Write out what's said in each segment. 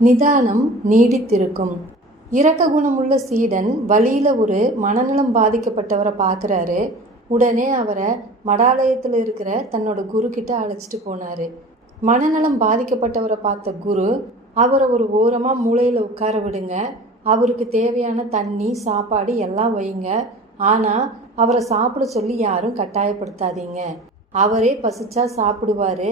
நிதானம் நீடித்திருக்கும். இரக்க குணமுள்ள சீடன் வழியில் ஒரு மனநலம் பாதிக்கப்பட்டவரை பார்க்குறாரு. உடனே அவரை மடாலயத்தில் இருக்கிற தன்னோட குரு கிட்ட அழைச்சிட்டு போனார். மனநலம் பாதிக்கப்பட்டவரை பார்த்த குரு அவரை ஒரு ஓரமாக மூளையில் உட்கார விடுங்க, அவருக்கு தேவையான தண்ணி சாப்பாடு எல்லாம் வைங்க, ஆனால் அவரை சாப்பிட சொல்லி யாரும் கட்டாயப்படுத்தாதீங்க, அவரே பசிச்சா சாப்பிடுவார்,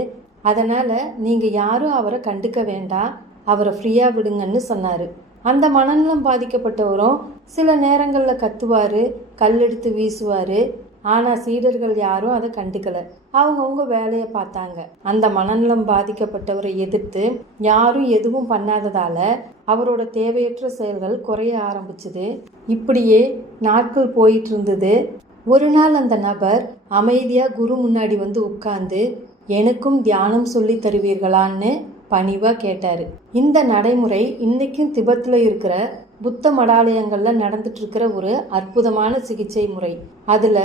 அதனால் நீங்கள் யாரும் அவரை கண்டுக்க வேண்டாம், அவரை ஃப்ரீயாக விடுங்கன்னு சொன்னார். அந்த மனநலம் பாதிக்கப்பட்டவரும் சில நேரங்களில் கத்துவார், கல்லெடுத்து வீசுவார். ஆனால் சீடர்கள் யாரும் அதை கண்டுக்கலை. அவங்கவுங்க வேலையை பார்த்தாங்க. அந்த மனநலம் பாதிக்கப்பட்டவரை எதிர்த்து யாரும் எதுவும் பண்ணாததால் அவரோட தேவையற்ற செயல்கள் குறைய ஆரம்பிச்சுது. இப்படியே நாட்கள் போயிட்டு இருந்தது. ஒரு நாள் அந்த நபர் அமைதியாக குரு முன்னாடி வந்து உட்கார்ந்து, எனக்கும் தியானம் சொல்லி தருவீர்களான்னு பணிவாக கேட்டார். இந்த நடைமுறை இன்றைக்கும் திபெத்தில் இருக்கிற புத்த மடாலயங்களில் நடந்துட்டு இருக்கிற ஒரு அற்புதமான சிகிச்சை முறை. அதில்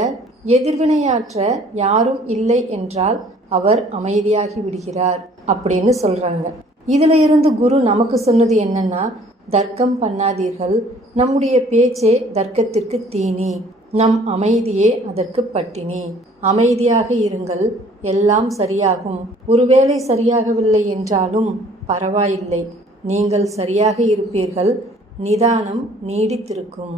எதிர்வினையாற்ற யாரும் இல்லை என்றால் அவர் அமைதியாகி விடுகிறார் அப்படின்னு சொல்கிறாங்க. இதில் இருந்து குரு நமக்கு சொன்னது என்னன்னா, தர்க்கம் பண்ணாதீர்கள், நம்முடைய பேச்சே தர்க்கத்திற்கு தீனி, நம் அமைதியே அதற்கு பட்டினி. அமைதியாக இருங்கள், எல்லாம் சரியாகும். ஒருவேளை சரியாகவில்லை என்றாலும் பரவாயில்லை, நீங்கள் சரியாக இருப்பீர்கள். நிதானம் நீடித்திருக்கும்.